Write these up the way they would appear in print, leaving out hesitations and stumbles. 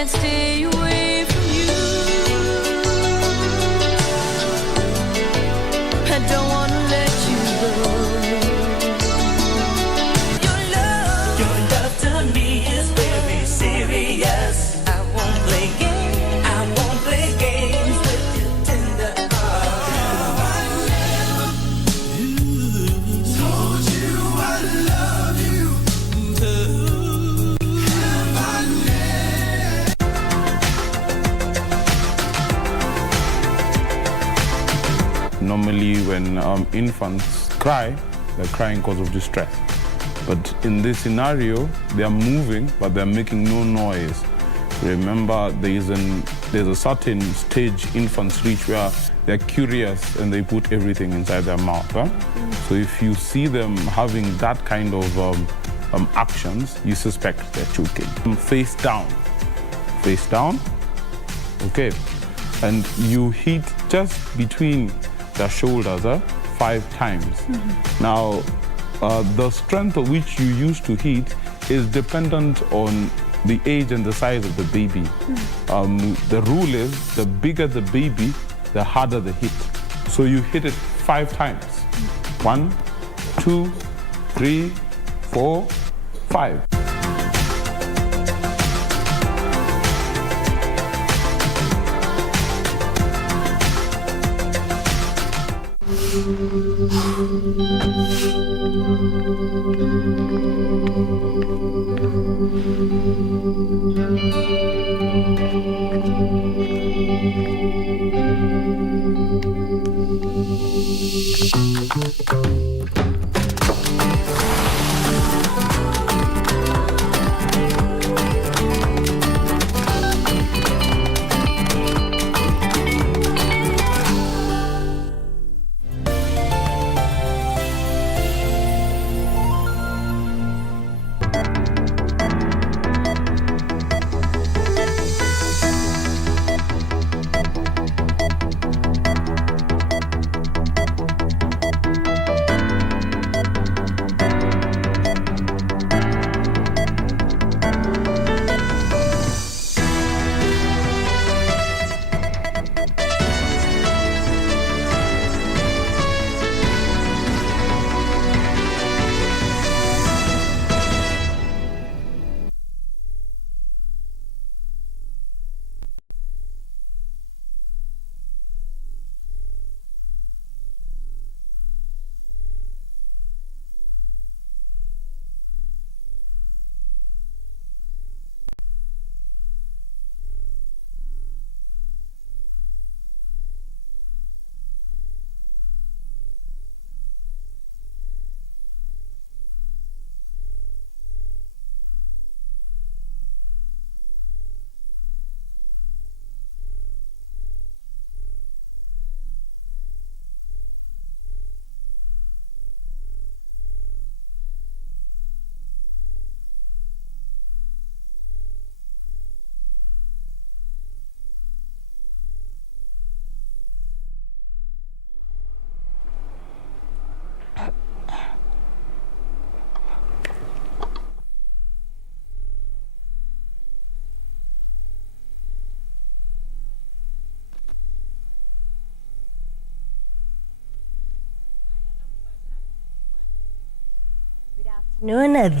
can't stay away from you. I don't want to let you go. Your love to me is very serious. I won't play games. I won't play games with your tender heart. Told you I love you. Normally when infants cry, they're crying because of distress. But in this scenario, they are moving, but they're making no noise. Remember, there's a certain stage infants reach where they're curious and they put everything inside their mouth. Huh? So if you see them having that kind of actions, you suspect they're choking. Face down. Face down. Okay. And you hit just between the shoulders 5 times. Now, the strength of which you use to hit is dependent on the age and the size of the baby. The rule is the bigger the baby, the harder the hit. So you hit it 5 times. 1, 2, 3, 4, 5.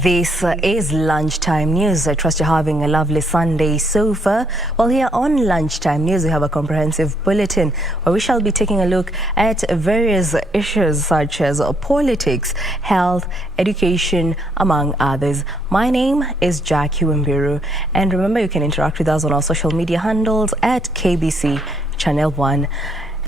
This is Lunchtime News. I trust you're having a lovely Sunday so far. Well, here on Lunchtime News, we have a comprehensive bulletin where we shall be taking a look at various issues such as politics, health, education, among others. My name is Jackie Wambiru, and remember you can interact with us on our social media handles at KBC Channel 1.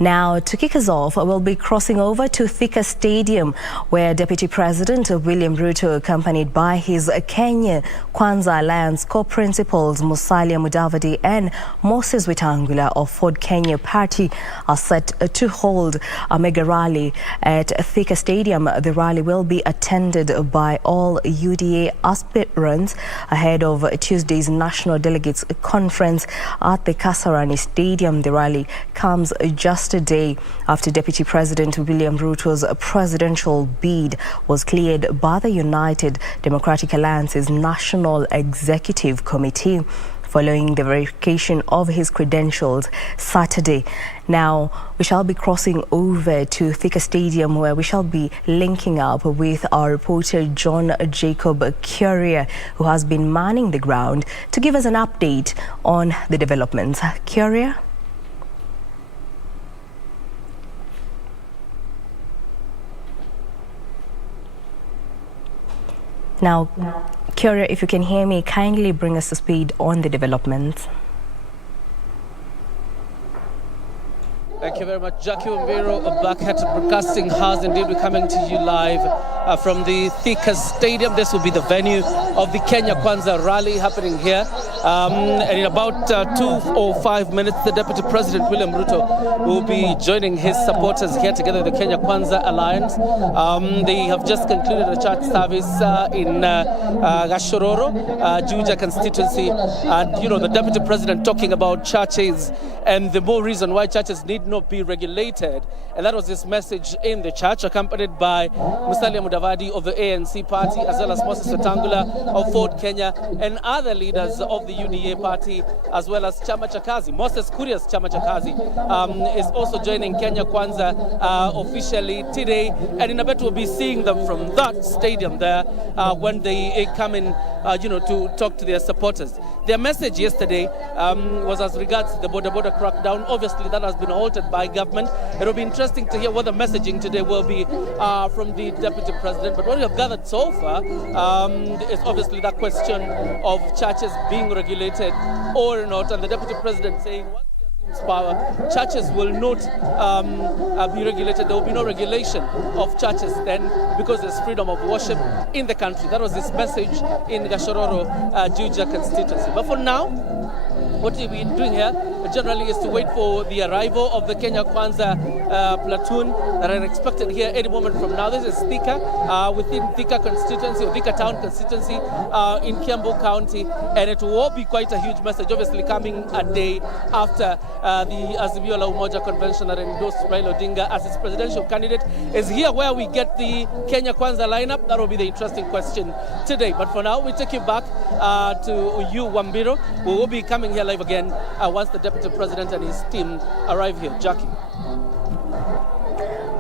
Now, to kick us off, we'll be crossing over to Thika Stadium, where Deputy President William Ruto, accompanied by his Kenya Kwanza Alliance co-principals Musalia Mudavadi and Moses Wetangula of Ford Kenya Party, are set to hold a mega rally at Thika Stadium. The rally will be attended by all UDA aspirants ahead of Tuesday's National Delegates Conference at the Kasarani Stadium. The rally comes just a day after Deputy President William Ruto's presidential bid was cleared by the United Democratic Alliance's National Executive Committee. following the verification of his credentials Saturday. Now, we shall be crossing over to Thika Stadium, where we shall be linking up with our reporter John Jacob Curia, who has been manning the ground to give us an update on the developments. Curia? Now, Curia, if you can hear me, kindly bring us to speed on the developments. Thank you very much, Jackie Wambiru, back at Broadcasting House. Indeed, we're coming to you live from the Thika Stadium. This will be the venue of the Kenya Kwanza rally happening here. And in about 2 or 5 minutes, the Deputy President, William Ruto, will be joining his supporters here together with the Kenya Kwanza Alliance. They have just concluded a church service in Gashororo, Juja constituency. And, you know, the Deputy President talking about churches and the more reason why churches need not be regulated. And that was his message in the church, accompanied by Musalia Mudavadi of the ANC party, as well as Moses Wetangula of Ford Kenya, and other leaders of the UDA party, as well as Chama cha Kazi. Moses Kuria's Chama cha Kazi is also joining Kenya Kwanza officially today. And in a bit, we'll be seeing them from that stadium there when they come in, to talk to their supporters. Their message yesterday was as regards the border crackdown. Obviously, that has been halted by government. It will be interesting to hear what the messaging today will be from the Deputy President. But what we have gathered so far is obviously that question of churches being regulated or not. And the Deputy President saying once he assumes power, churches will not be regulated. There will be no regulation of churches then, because there's freedom of worship in the country. That was his message in Gashororo, Juja constituency. But for now, what we've been doing here generally is to wait for the arrival of the Kenya Kwanza platoon that are expected here any moment from now. This is Thika, within Thika constituency, or Thika town constituency in Kiambu County, and it will be quite a huge message, obviously coming a day after the Azimio la Umoja convention that endorsed Raila Odinga as its presidential candidate. Is here where we get the Kenya Kwanza lineup? That will be the interesting question today. But for now, we take you back to you, Wambiru. We will be coming here live again once the Deputy President and his team arrive here. Jackie.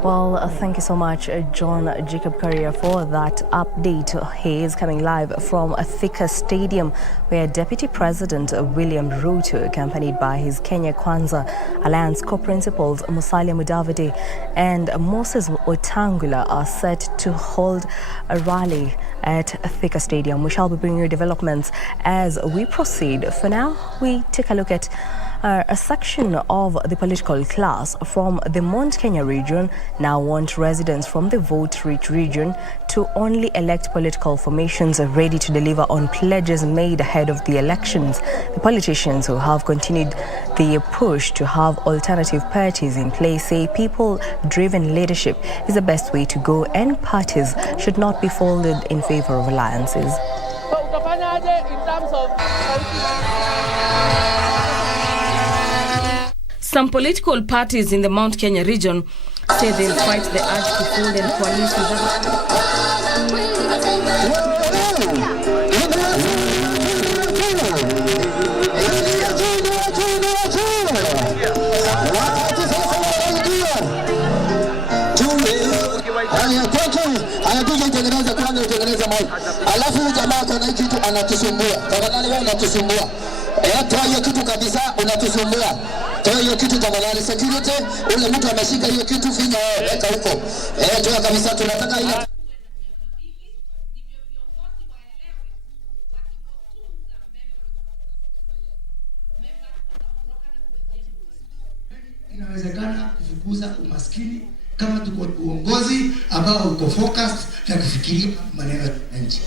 Well, thank you so much, John Jacob Curia, for that update. He is coming live from Thika Stadium, where Deputy President William Ruto, accompanied by his Kenya Kwanza Alliance co-principals Musalia Mudavadi and Moses Wetangula, are set to hold a rally at Thika Stadium. We shall be bringing you developments as we proceed. For now, we take a look at a section of the political class from the Mount Kenya region now want residents from the vote-rich region to only elect political formations ready to deliver on pledges made ahead of the elections. The politicians who have continued the push to have alternative parties in place say people-driven leadership is the best way to go, and parties should not be folded in favor of alliances. Some political parties in the Mount Kenya region say they'll fight the urge to fold and coalesce with alafu jamaa kuna kitu anatusumbua. Tafadhali wewe unatusumbua. Toa hiyo kitu kabisa, unatusumbua. Toa hiyo kitu tafadhali, security. Ule mtu ameshika hiyo kitu, finya weka huko. Toa kabisa, tunataka ile. Inawezekana kufukuza umaskini kama tuko uongozi ambao uko focused na kufikiria maneno ya nchi.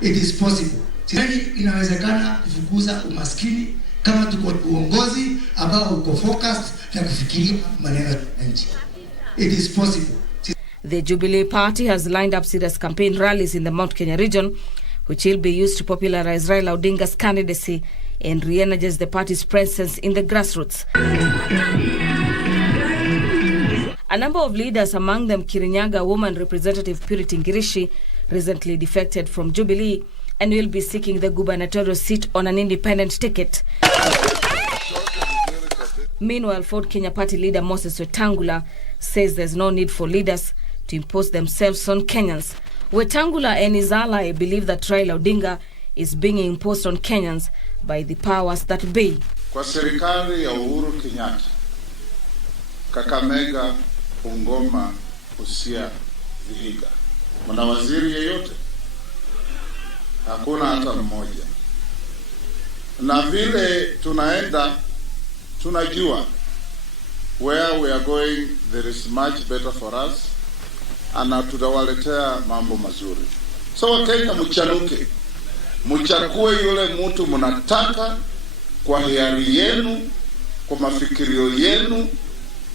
It is possible. Inawezekana kufukuza umaskini kama tuko uongozi ambao uko focused na kufikiria maneno ya nchi. It is possible. The Jubilee Party has lined up serious campaign rallies in the Mount Kenya region, which will be used to popularize Raila Odinga's candidacy and re-energize the party's presence in the grassroots. A number of leaders, among them Kirinyaga woman Representative Purity Ngirishi, recently defected from Jubilee and will be seeking the gubernatorial seat on an independent ticket. Meanwhile, Ford Kenya Party leader Moses Wetangula says there's no need for leaders to impose themselves on Kenyans. Wetangula and his ally believe that Raila Odinga is being imposed on Kenyans by the powers that be. Kwa serikali ya Uhuru Kenyatta, Kakamega, Bungoma, Busia, Vihiga, mna waziri yeyote? Hakuna hata mmoja. Na vile tunaenda, tunajua where we are going, there is much better for us, na tutawaletea mambo mazuri. So Wakenya mchanuke, mchakue yule mtu mnataka kwa hiari yenu, kwa mafikirio yenu,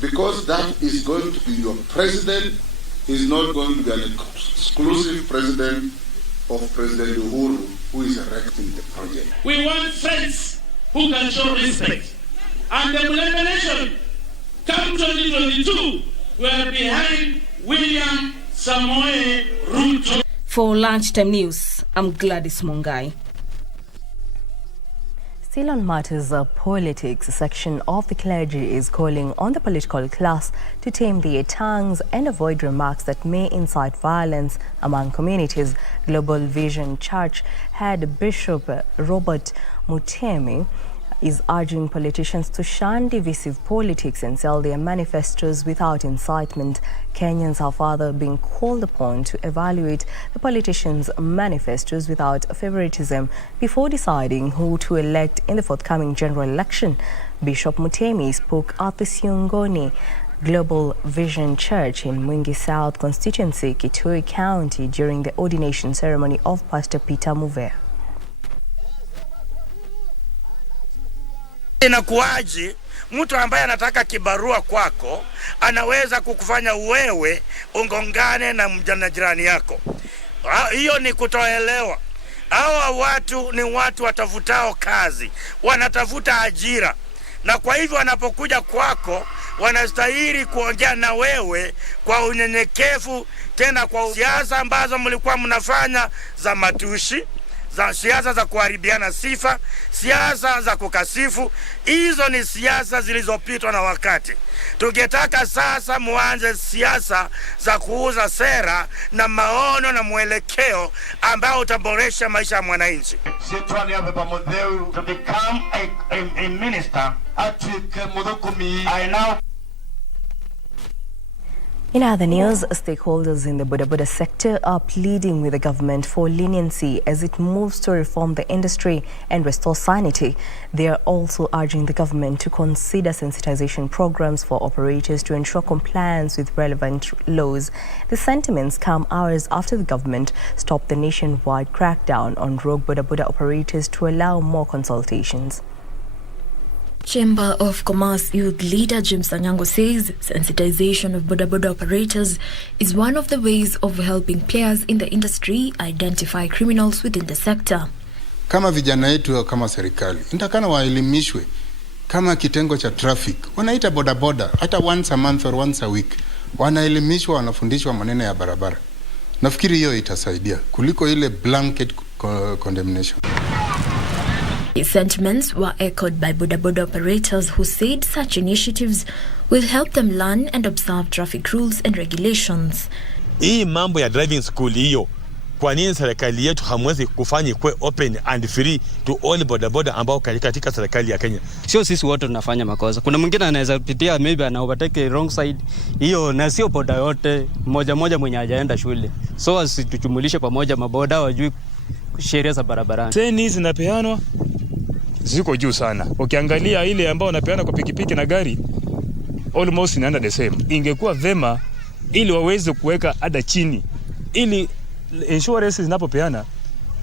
because that is going to be your president. He's not going to be an exclusive president of President Uhuru, who is erecting the project. We want friends who can show respect. And the Mulebe Nation, come 2022, we are behind William Samoei Ruto. For Lunchtime News, I'm Gladys Mongai. Still on matters of politics, a section of the clergy is calling on the political class to tame their tongues and avoid remarks that may incite violence among communities. Global Vision Church head Bishop Robert Mutemi is urging politicians to shun divisive politics and sell their manifestos without incitement. Kenyans are further being called upon to evaluate the politicians' manifestos without favoritism before deciding who to elect in the forthcoming general election. Bishop Mutemi spoke at the Siongoni Global Vision Church in Mwingi South constituency, Kitui County, during the ordination ceremony of Pastor Peter Muvea. Inakuaje mtu ambaye anataka kibarua kwako anaweza kukufanya wewe ungongane na jirani yako? Hiyo ni kutoelewa. Hawa watu ni watu watafutao kazi, wanatafuta ajira, na kwa hivyo wanapokuja kwako wanastahili kuongea na wewe kwa unyenyekevu, tena kwa siasa ambazo mlikuwa mnafanya za matushi, za siasa za kuharibiana sifa, siasa za kukasifu. Hizo ni siasa zilizopitwa na wakati. Tungetaka sasa muanze siasa za kuuza sera na maono na mwelekeo ambao utaboresha maisha ya mwananchi. To become a minister, I now. In other news, stakeholders in the Boda Boda sector are pleading with the government for leniency as it moves to reform the industry and restore sanity. They are also urging the government to consider sensitization programs for operators to ensure compliance with relevant laws. The sentiments come hours after the government stopped the nationwide crackdown on rogue Boda Boda operators to allow more consultations. Chamber of Commerce Youth Leader James Anyango says sensitization of Boda Boda operators is one of the ways of helping players in the industry identify criminals within the sector. Kama vijana wetu kama serikali, nitakana waelimishwe kama kitengo cha traffic. Wanaita boda boda hata once a month or once a week. Wanaelimishwa, wanafundishwa maneno ya barabara. Nafikiri hiyo itasaidia kuliko ile blanket condemnation. These sentiments were echoed by Boda Boda operators who said such initiatives will help them learn and observe traffic rules and regulations. Hii mambo ya driving school hiyo, kwa nini serikali yetu hamwezi kufanya kwa open and free to all Boda Boda ambao katika serikali ya Kenya? Sio sisi wote tunafanya makosa. Kuna mwingine anaweza pitia maybe ana overtake wrong side. Hiyo na sio boda yote, moja mwenye hajaenda shule. So asituchumulishe pamoja maboda wajui sheria za barabarani. Seni zinapeanwa ziko juu sana. Ukiangalia ile ambao wanapeana kwa pikipiki na gari almost inaenda the same. Ingekuwa vema ili waweze kuweka ada chini ili insurance zinapopeana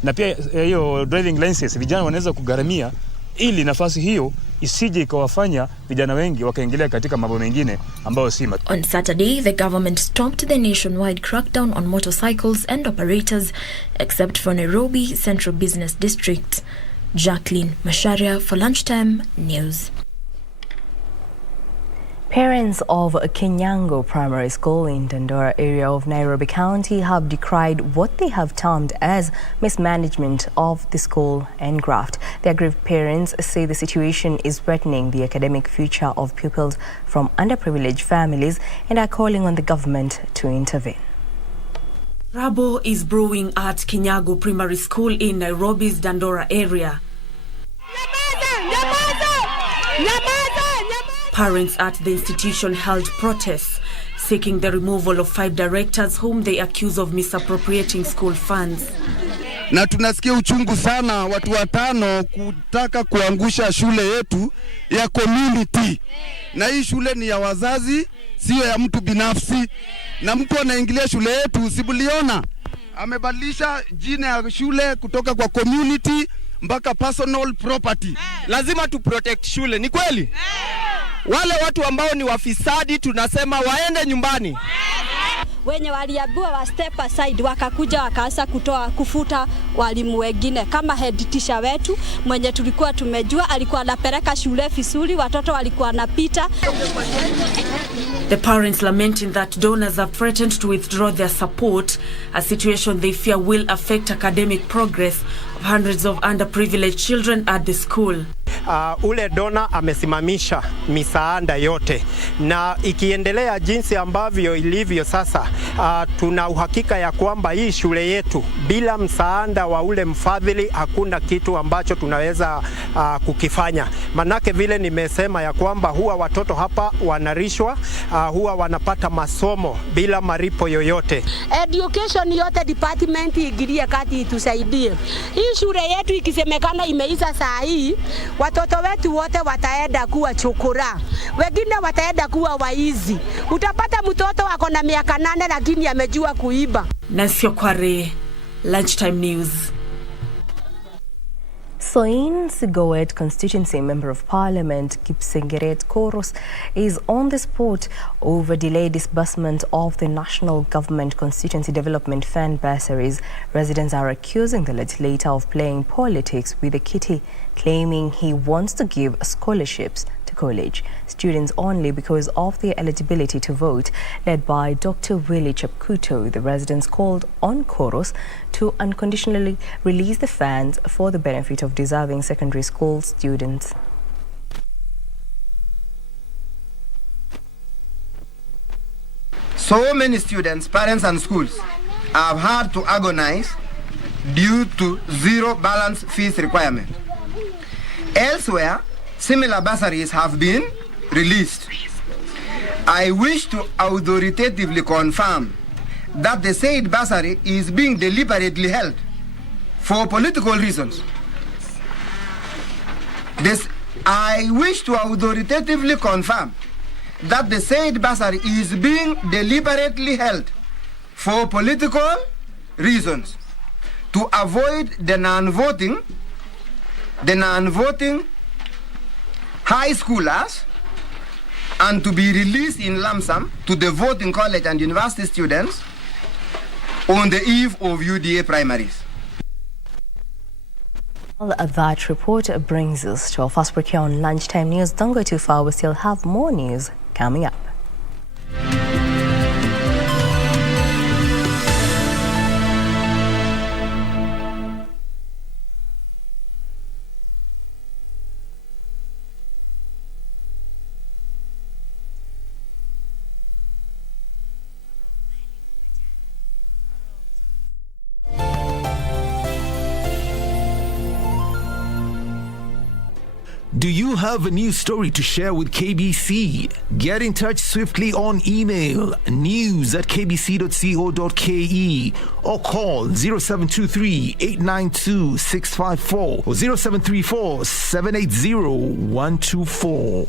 na pia hiyo driving license vijana wanaweza kugaramia, ili nafasi hiyo isije ikawafanya vijana wengi wakaingilia katika mambo mengine ambayo si. On Saturday, the government stopped the nationwide crackdown on motorcycles and operators except for Nairobi Central Business District. Jacqueline Masharia for Lunchtime News. Parents of Kinyango Primary School in Dandora area of Nairobi County have decried what they have termed as mismanagement of the school and graft. The aggrieved parents say the situation is threatening the academic future of pupils from underprivileged families and are calling on the government to intervene. Trouble is brewing at Kinyango Primary School in Nairobi's Dandora area. Parents at the institution held protests, seeking the removal of 5 directors whom they accuse of misappropriating school funds. Na tunasikia uchungu sana watu watano kutaka kuangusha shule yetu ya community. Na hii shule ni ya wazazi, sio ya mtu binafsi. Na mtu anaingilia shule yetu, sibuliona amebadilisha jina ya shule kutoka kwa community mpaka personal property. Lazima tu protect shule, ni kweli? Wale watu ambao ni wafisadi tunasema waende nyumbani. Wenye waliambiwa wa step aside wakakuja wakaanza kufuta walimu wengine kama head teacher wetu mwenye tulikuwa tumejua alikuwa anapeleka shule vizuri, watoto walikuwa wanapita. The parents lamenting that donors have threatened to withdraw their support, a situation they fear will affect academic progress of hundreds of underprivileged children at the school. Ule dona amesimamisha misaada yote, na ikiendelea jinsi ambavyo ilivyo sasa, tuna uhakika ya kwamba hii shule yetu bila msaada wa ule mfadhili hakuna kitu ambacho tunaweza kukifanya. Manake vile nimesema ya kwamba huwa watoto hapa wanarishwa, huwa wanapata masomo bila malipo yoyote. Education yote department igirie kati itusaidie. Hii shule yetu ikisemekana imeisha saa hii, watoto wetu wote wataenda kuwa chokora, wengine wataenda kuwa waizi. Utapata mtoto wako na miaka 8 lakini amejua kuiba. Nasio Kware, Lunchtime News. Soin Sigowet Constituency Member of Parliament Kipsengeret Koros is on the spot over delayed disbursement of the National Government Constituency Development Fund bursaries. Residents are accusing the legislator of playing politics with the kitty, claiming he wants to give scholarships to college students only because of their eligibility to vote. Led by Dr. Willie Chapkuto, the residents called on Koros to unconditionally release the funds for the benefit of deserving secondary school students. So many students, parents and schools have had to agonize due to zero balance fees requirement. Elsewhere, similar bursaries have been released. I wish to authoritatively confirm that the said bursary is being deliberately held for political reasons. I wish to authoritatively confirm that the said bursary is being deliberately held for political reasons to avoid the non-voting high schoolers and to be released in lump sum to the voting college and university students on the eve of UDA primaries. Well, that report brings us to our first break here on Lunchtime News. Don't go too far, we still have more news coming up. Do you have a news story to share with KBC? Get in touch swiftly on email news@kbc.co.ke or call 0723 892 654 or 0734 780 124.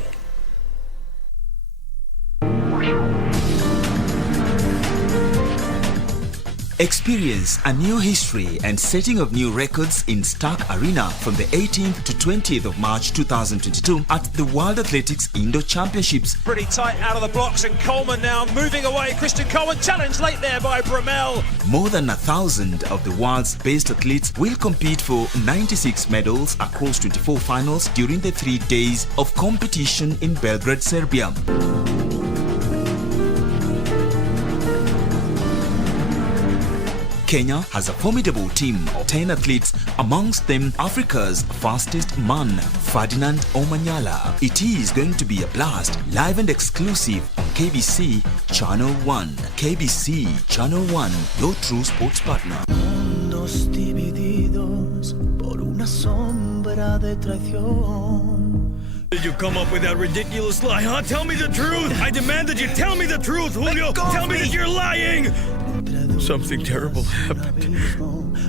Experience a new history and setting of new records in Stark Arena from the 18th to 20th of March 2022 at the World Athletics Indoor Championships. Pretty tight out of the blocks, and Coleman now moving away. Christian Coleman challenged late there by Bromell. More than 1,000 of the world's best athletes will compete for 96 medals across 24 finals during the 3 days of competition in Belgrade, Serbia. Kenya has a formidable team of 10 athletes, amongst them Africa's fastest man, Ferdinand Omanyala. It is going to be a blast, live and exclusive on KBC Channel 1. KBC Channel 1, your true sports partner. Mundos divididos por una sombra de traición. Did you come up with that ridiculous lie, huh? Tell me the truth! I demand that you tell me the truth, Julio! Tell me that you're lying! Something terrible happened.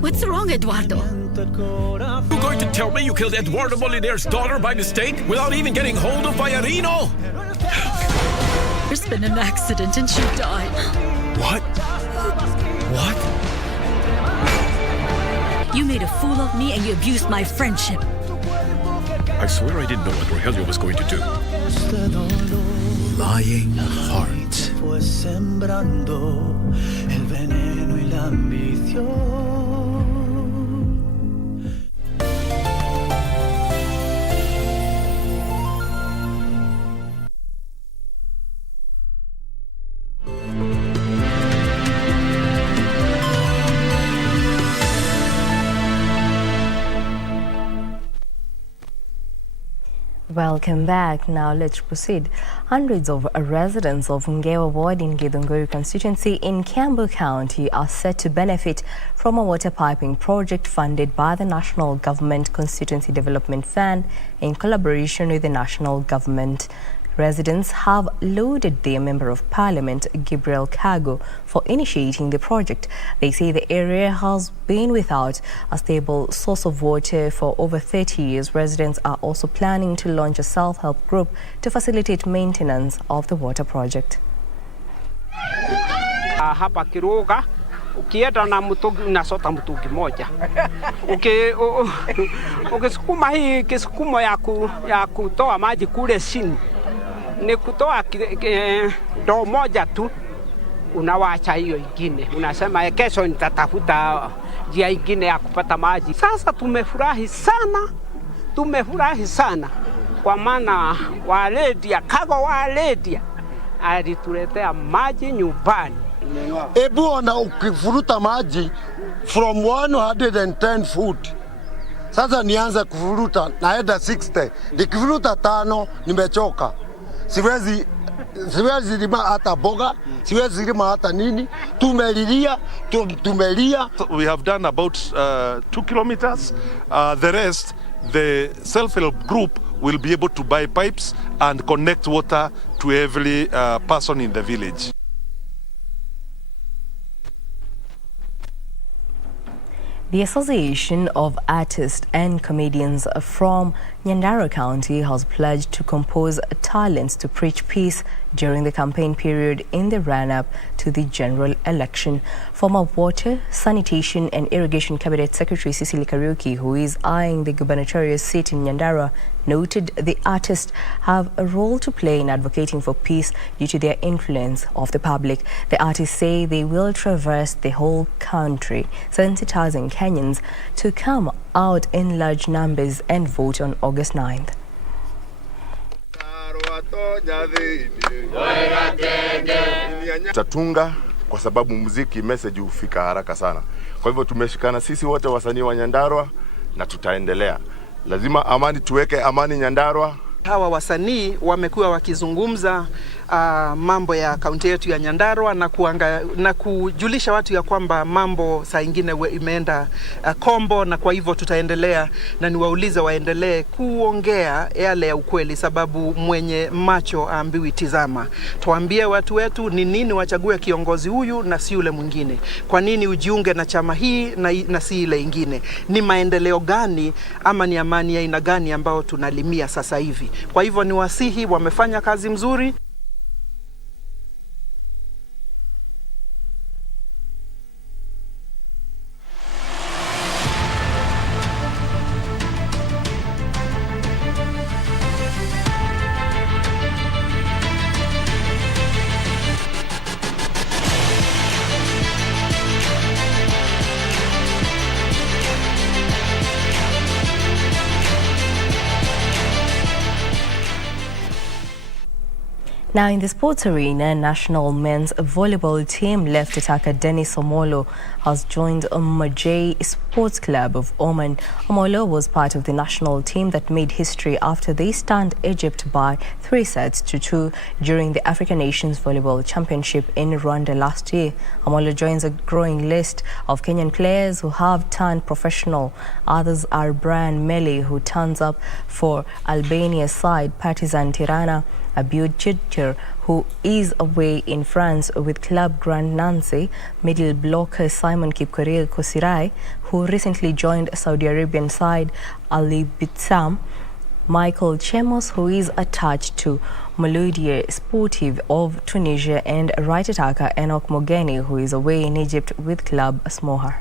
What's wrong, Eduardo? You're going to tell me you killed Eduardo Molinaire's daughter by mistake without even getting hold of Vallarino? There's been an accident and she died. What? What? You made a fool of me and you abused my friendship. I swear I didn't know what Rogelio was going to do. Lying heart. Fue sembrando el veneno y la ambición. Welcome back. Now let's proceed. Hundreds of residents of Ngewa Ward in Githunguri constituency in Kiambu County are set to benefit from a water piping project funded by the National Government Constituency Development Fund in collaboration with the national government. Residents have lauded their Member of Parliament, Gabriel Kago, for initiating the project. They say the area has been without a stable source of water for over 30 years. Residents are also planning to launch a self-help group to facilitate maintenance of the water project. Hapa Kiruga ukienda na mtungi unasota mtungi moja. Ukisukuma hii kisukumo ya kutoa maji kule chini ni kutoa ndoo moja tu, unawacha hiyo ingine, unasema kesho nitatafuta njia ingine ya kupata maji. Sasa tumefurahi sana kwa maana waledia Kago waledia alituletea maji nyumbani. Ebu ona ukifuruta maji from 110 foot. Sasa nianze kufuruta naenda 60. Nikifuruta 5 nimechoka. Siwezi lima hata boga, siwezi lima hata nini. Tumelia. We have done about 2 kilometers. The rest, the self-help group will be able to buy pipes and connect water to every person in the village. The Association of Artists and Comedians from Nyandarua County has pledged to compose talents to preach peace during the campaign period in the run-up to the general election. Former Water, Sanitation and Irrigation Cabinet Secretary Cecily Kariuki, who is eyeing the gubernatorial seat in Nyandarua, noted the artists have a role to play in advocating for peace due to their influence of the public. The artists say they will traverse the whole country, sensitizing Kenyans to come out in large numbers and vote on August 9th. Tatunga kwa sababu muziki message hufika haraka sana. Kwa hivyo tumeshikana sisi wote wasanii wa Nyandarua na tutaendelea. Lazima amani, tuweke amani Nyandarua. Hawa wasanii wamekuwa wakizungumza mambo ya kaunti yetu ya Nyandarua na kujulisha watu ya kwamba mambo saa ingine imeenda kombo, na kwa hivyo tutaendelea na niwaulize waendelee kuongea yale ya ukweli, sababu mwenye macho ambiwi tizama. Tuambie watu wetu ni nini wachague kiongozi huyu na si yule mwingine. Kwa nini ujiunge na chama hii na si ile ingine? Ni maendeleo gani ama ni amani ya aina gani ambao tunalimia sasa hivi? Kwa hivyo ni wasihi, wamefanya kazi mzuri. Now in the sports arena, national men's volleyball team left attacker Dennis Omolo has joined Majay Sports Club of Oman. Omolo was part of the national team that made history after they stunned Egypt by 3-2 during the African Nations Volleyball Championship in Rwanda last year. Omolo joins a growing list of Kenyan players who have turned professional. Others are Brian Meli, who turns up for Albania's side, Partizan Tirana, Abiud Chidcher, who is away in France with club Grand Nancy, middle blocker Simon Kipkorir Kosirai, who recently joined Saudi Arabian side Ali Bitsam, Michael Chemos, who is attached to Mouloudia Sportive of Tunisia, and right attacker Enoch Mogeni, who is away in Egypt with club Smohar.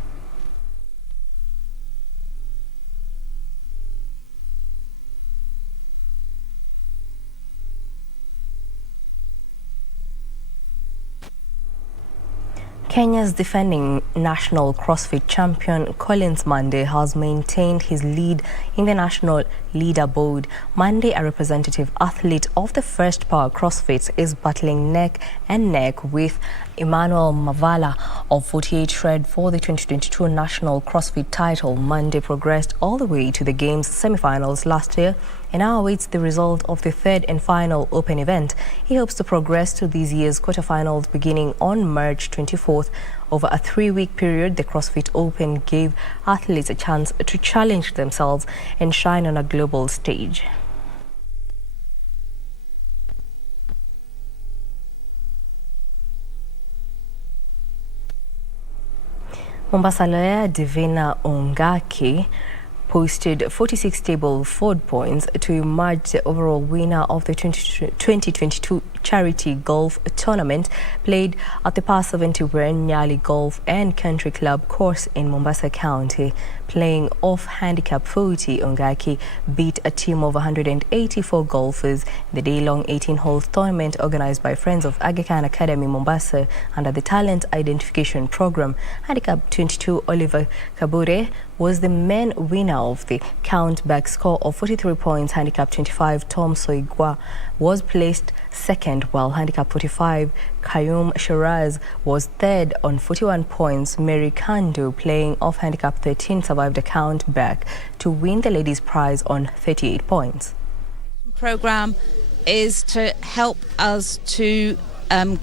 Kenya's defending national CrossFit champion Collins Monday has maintained his lead in the national leaderboard. Monday, a representative athlete of the First Power CrossFit, is battling neck and neck with Emmanuel Mavala of 48 Shred for the 2022 national CrossFit title. Monday progressed all the way to the game's semi-finals last year and now awaits the result of the third and final open event. He hopes to progress to this year's quarterfinals beginning on March 24th. Over a 3-week period, the CrossFit Open gave athletes a chance to challenge themselves and shine on a global stage. Mombasa lawyer Divina Ongaki posted 46 table Ford points to emerge the overall winner of the 2022 charity golf tournament played at the Par 71 Nyali Golf and Country Club course in Mombasa County. Playing off handicap 40, Ongaki beat a team of 184 golfers in the day-long 18-hole tournament organized by Friends of Aga Khan Academy Mombasa under the Talent Identification Program. Handicap 22 Oliver Kabure was the main winner of the count-back score of 43 points. Handicap 25 Tom Soigwa was placed second, while handicap 45 Kayum Shiraz was third on 41 points. Mary Kandu, playing off handicap 13, survived a count back to win the ladies' prize on 38 points. Program is to help us to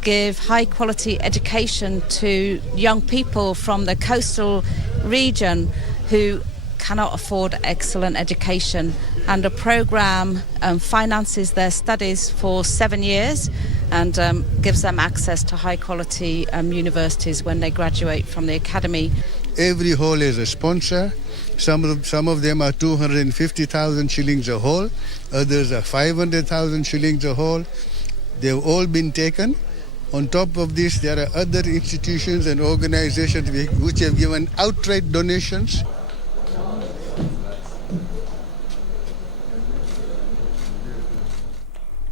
give high quality education to young people from the coastal region who cannot afford excellent education, and the program finances their studies for 7 years and gives them access to high quality universities when they graduate from the academy. Every hole is a sponsor. Some of them are 250,000 shillings a hole, others are 500,000 shillings a hole. They've all been taken. On top of this, there are other institutions and organizations which have given outright donations.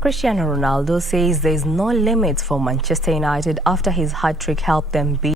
Cristiano Ronaldo says there is no limits for Manchester United after his hat-trick helped them beat